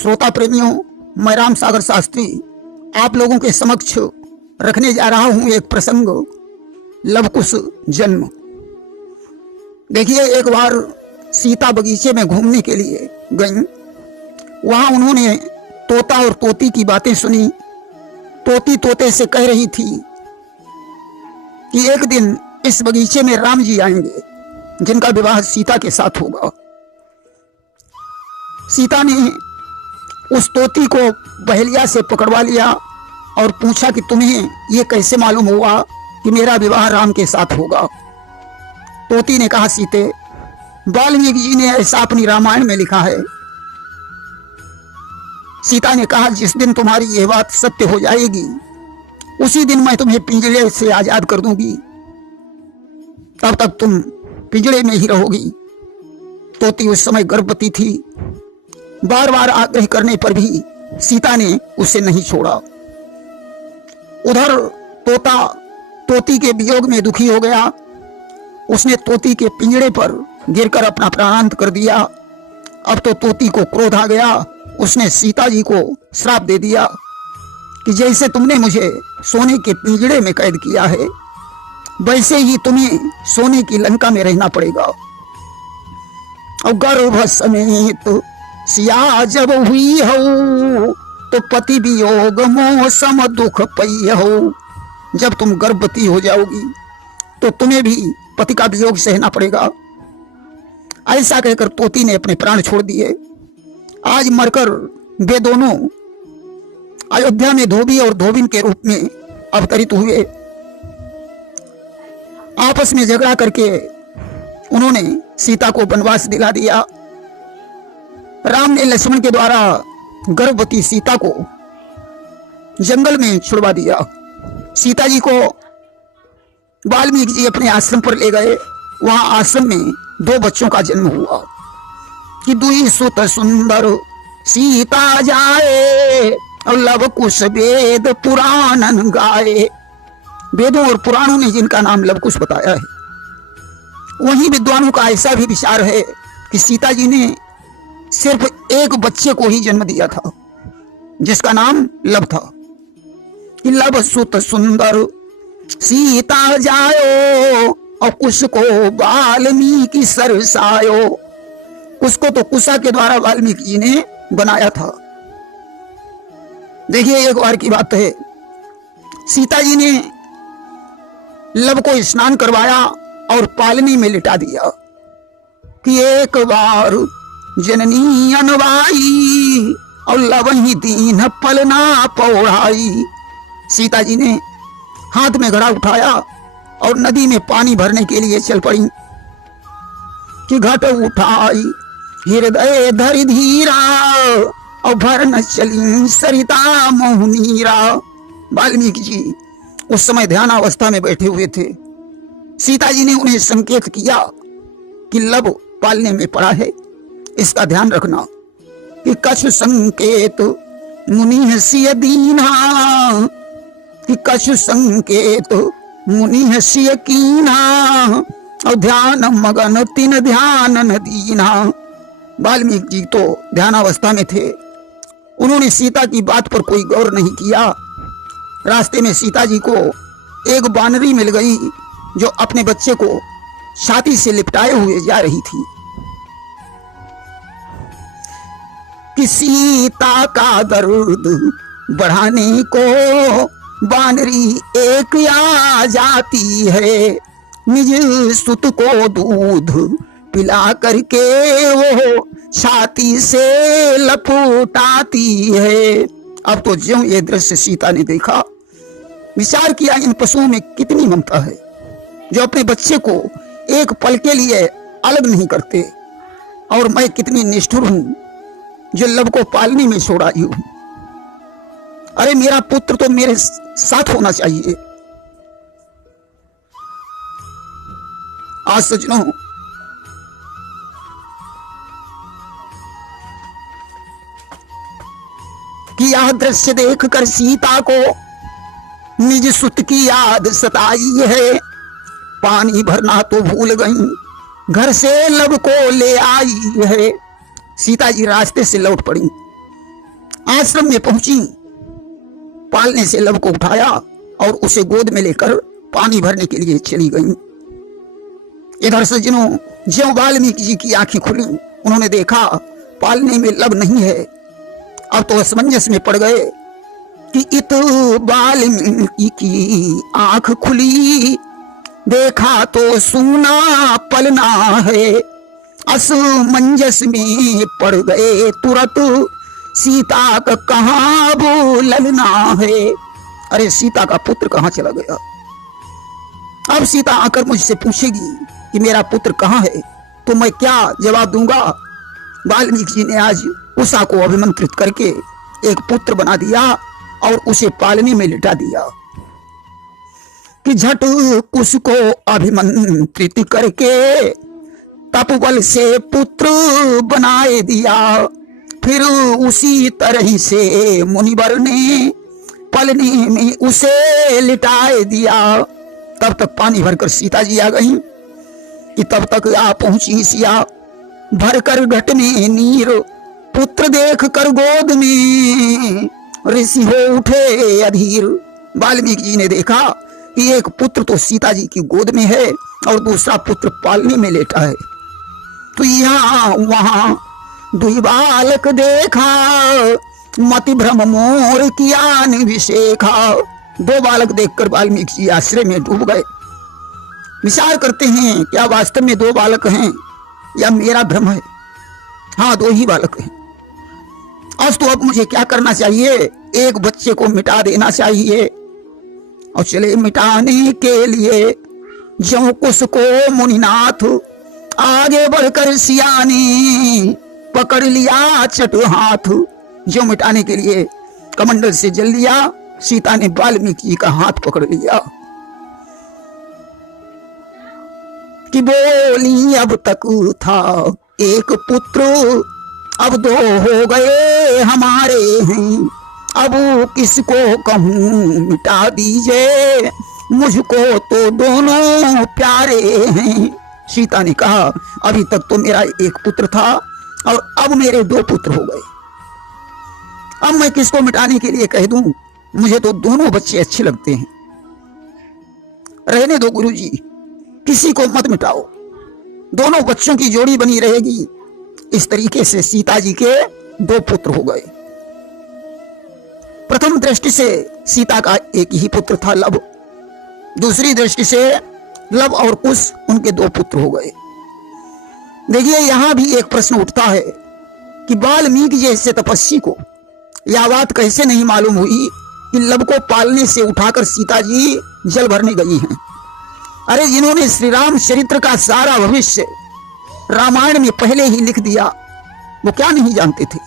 श्रोता प्रेमियों, मैं राम सागर शास्त्री आप लोगों के समक्ष रखने जा रहा हूं एक प्रसंग, लवकुश जन्म। देखिए, एक बार सीता बगीचे में घूमने के लिए गईं। वहां उन्होंने तोता और तोती की बातें सुनी। तोती तोते से कह रही थी कि एक दिन इस बगीचे में राम जी आएंगे जिनका विवाह सीता के साथ होगा। सीता ने उस तोती को बहेलिया से पकड़वा लिया और पूछा कि तुम्हें ये कैसे मालूम हुआ कि मेरा विवाह राम के साथ होगा। तोती ने कहा, सीते, वाल्मीकि जी ने ऐसा अपनी रामायण में लिखा है। सीता ने कहा, जिस दिन तुम्हारी यह बात सत्य हो जाएगी उसी दिन मैं तुम्हें पिंजरे से आजाद कर दूंगी, तब तक तुम पिंजरे में ही रहोगी। तोती उस समय गर्भवती थी। बार बार आग्रह करने पर भी सीता ने उसे नहीं छोड़ा। उधर तोता तोती के वियोग में दुखी हो गया। उसने तोती के पिंजरे पर गिरकर अपना प्राणांत कर दिया। अब तो तोती को क्रोध आ गया। उसने सीता जी को श्राप दे दिया कि जैसे तुमने मुझे सोने के पिंजरे में कैद किया है, वैसे ही तुम्हें सोने की लंका में रहना पड़ेगा। और गर्भ समेत सिया जब हुई हो तो पति वियोग मोह सम दुख पई हो। जब तुम गर्भवती हो जाओगी तो तुम्हें भी पति का वियोग सहना पड़ेगा। ऐसा कहकर तोती ने अपने प्राण छोड़ दिए। आज मरकर वे दोनों अयोध्या में धोबी और धोबिन के रूप में अवतरित हुए। आपस में झगड़ा करके उन्होंने सीता को वनवास दिला दिया। राम ने लक्ष्मण के द्वारा गर्भवती सीता को जंगल में छुड़वा दिया। सीता जी को वाल्मीकि जी अपने आश्रम पर ले गए। वहां आश्रम में 2 बच्चों का जन्म हुआ कि दुई सुत सुंदर सीता जाए और लवकुश वेद पुराणन गाए। वेदों और पुराणों ने जिनका नाम लवकुश बताया है, वहीं विद्वानों का ऐसा भी विचार है कि सीता जी ने सिर्फ एक बच्चे को ही जन्म दिया था जिसका नाम लव था। कि लव सुत सुंदर सीता जायो और कुश को वाल्मीकि सरसायो। उसको तो कुशा के द्वारा वाल्मीकि जी ने बनाया था। देखिए, एक बार की बात है, सीता जी ने लव को स्नान करवाया और पालनी में लिटा दिया कि एक बार जननी अनवाई और लवही दीन पलना पौड़ाई। सीता जी ने हाथ में घड़ा उठाया और नदी में पानी भरने के लिए चल पड़ी कि घट उठाई हृदय धरि धीरा और भरन चली सरिता मोहनीरा। वाल्मीकि जी उस समय ध्यानावस्था में बैठे हुए थे। सीता जी ने उन्हें संकेत किया कि लव पालने में पड़ा है, इसका ध्यान रखना। कि कछु संकेत मुनि सिय दीना, कि कछु संकेत मुनि सिय कीना और ध्यान मगन तिन ध्यान न दीना। वाल्मीकि जी तो ध्यानावस्था में थे। उन्होंने सीता की बात पर कोई गौर नहीं किया। रास्ते में सीता जी को एक बानरी मिल गई जो अपने बच्चे को छाती से लिपटाए हुए जा रही थी। कि सीता का दर्द बढ़ाने को बानरी एक आ जाती है, निज सुत को दूध पिला करके वो छाती से लपटाती है। अब तो ज्यों ये दृश्य सीता ने देखा, विचार किया, इन पशुओं में कितनी ममता है जो अपने बच्चे को एक पल के लिए अलग नहीं करते, और मैं कितनी निष्ठुर हूं जो लव को पालने में छोड़ आई हूं। अरे मेरा पुत्र तो मेरे साथ होना चाहिए। आज सजनों, कि यह दृश्य देखकर सीता को निज सुत की याद सताई है। पानी भरना तो भूल गई, घर से लव को ले आई है। सीता जी रास्ते से लौट पड़ी। आश्रम में पहुंची, पालने से लव को उठाया और उसे गोद में लेकर पानी भरने के लिए चली गई। इधर सज्जनों, ज्यों वाल्मीकि जी की आंखें खुली, उन्होंने देखा पालने में लब नहीं है। अब तो असमंजस में पड़ गए कि इत वाल्मीकि की आंख खुली, देखा तो सूना पलना है। असमंजस में पड़ गए तुरंत, सीता का कहाँ बोलना है। अरे सीता का पुत्र कहाँ चला गया? अब सीता आकर मुझसे पूछेगी कि मेरा पुत्र कहाँ है, तो मैं क्या जवाब दूंगा? वाल्मीकि जी ने आज उषा को अभिमंत्रित करके एक पुत्र बना दिया और उसे पालने में लिटा दिया कि झट कुश को अभिमंत्रित करके तपबल से पुत्र बनाए दिया। फिर उसी तरह से मुनिवर ने पलने में उसे लिटाए दिया। तब तक पानी भरकर सीता जी आ गई कि तब तक आ पहुंची सिया, भरकर घट में नीर, पुत्र देख कर गोद में ऋषि हो उठे अधीर। वाल्मीकि जी ने देखा कि एक पुत्र तो सीता जी की गोद में है और दूसरा पुत्र पालने में लेटा है। तो यहाँ वहां दुई बालक देखा, मति भ्रम मोर किया निविशेखा। दो बालक देखकर वाल्मीकि जी आश्चर्य में डूब गए। विचार करते हैं, क्या वास्तव में दो बालक हैं या मेरा भ्रम है? हाँ, दो ही बालक हैं। आज तो अब मुझे क्या करना चाहिए? एक बच्चे को मिटा देना चाहिए। और चले मिटाने के लिए ज्यों कुश को मुनिनाथ, आगे बढ़कर सियानी पकड़ लिया चट हाथ। जो मिटाने के लिए कमंडल से जल लिया, सीता ने वाल्मीकि जी का हाथ पकड़ लिया कि बोली अब तक था एक पुत्र, अब दो हो गए हमारे हैं। अब किसको कहूँ मिटा दीजिए, मुझको तो दोनों प्यारे हैं। सीता ने कहा अभी तक तो मेरा एक पुत्र था और अब मेरे दो पुत्र हो गए। अब मैं किसको मिटाने के लिए कह दूं? मुझे तो दोनों बच्चे अच्छे लगते हैं। रहने दो गुरुजी, किसी को मत मिटाओ, दोनों बच्चों की जोड़ी बनी रहेगी। इस तरीके से सीता जी के दो पुत्र हो गए। प्रथम दृष्टि से सीता का एक ही पुत्र था लव, दूसरी दृष्टि से लव और कुश उनके दो पुत्र हो गए। देखिए यहां भी एक प्रश्न उठता है कि वाल्मीकि जैसे तपस्वी को यह बात कैसे नहीं मालूम हुई कि लव को पालने से उठाकर सीता जी जल भरने गई हैं। अरे जिन्होंने श्री राम चरित्र का सारा भविष्य रामायण में पहले ही लिख दिया, वो क्या नहीं जानते थे?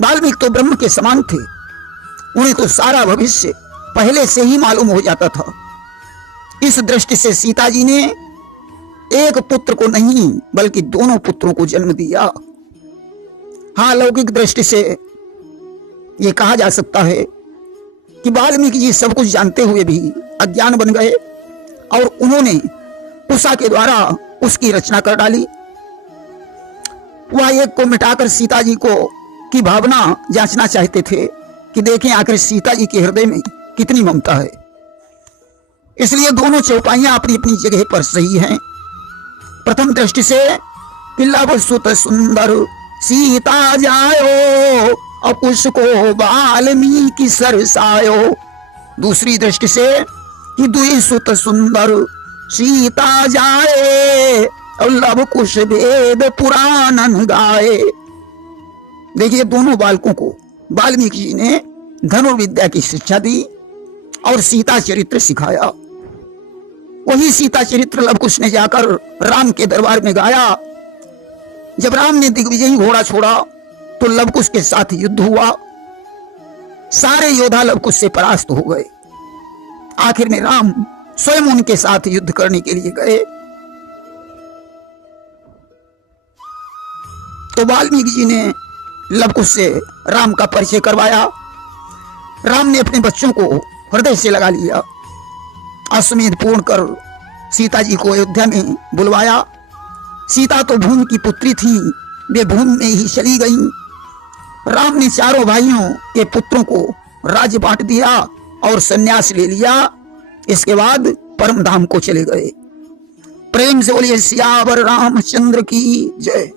वाल्मीकि तो ब्रह्म के समान थे, उन्हें तो सारा भविष्य पहले से ही मालूम हो जाता था। इस दृष्टि से सीता जी ने एक पुत्र को नहीं बल्कि दोनों पुत्रों को जन्म दिया। हाँ, लौकिक दृष्टि से यह कहा जा सकता है कि वाल्मीकि जी सब कुछ जानते हुए भी अज्ञान बन गए और उन्होंने उषा के द्वारा उसकी रचना कर डाली। वह एक को मिटाकर सीता जी को की भावना जांचना चाहते थे कि देखें आखिर सीता जी के हृदय में कितनी ममता है। इसलिए दोनों चौपाइयां अपनी अपनी जगह पर सही हैं। प्रथम दृष्टि से लव सुत सुंदर सीता जायो और उसको वाल्मीकि सरसायो। दूसरी दृष्टि से कि दुई सुत सुंदर सीता जाए और लव कुश वेद पुराणन गाए। देखिए दोनों बालकों को वाल्मीकि जी ने धनुर्विद्या की शिक्षा दी और सीता चरित्र सिखाया। वही सीता चरित्र लव कुश ने जाकर राम के दरबार में गाया। जब राम ने दिग्विजयी घोड़ा छोड़ा तो लव कुश के साथ युद्ध हुआ। सारे योद्धा लव कुश से परास्त हो गए। आखिर में राम स्वयं उनके साथ युद्ध करने के लिए गए। तो वाल्मीकि जी ने लव कुश से राम का परिचय करवाया। राम ने अपने बच्चों को हृदय से लगा लिया। अश्वमेध पूर्ण कर सीता जी को अयोध्या में बुलवाया। सीता तो भूमि की पुत्री थी, वे भूमि में ही चली गईं। राम ने चारों भाइयों के पुत्रों को राज्य बांट दिया और सन्यास ले लिया। इसके बाद परम धाम को चले गए। प्रेम से बोलिए सियावर रामचंद्र की जय।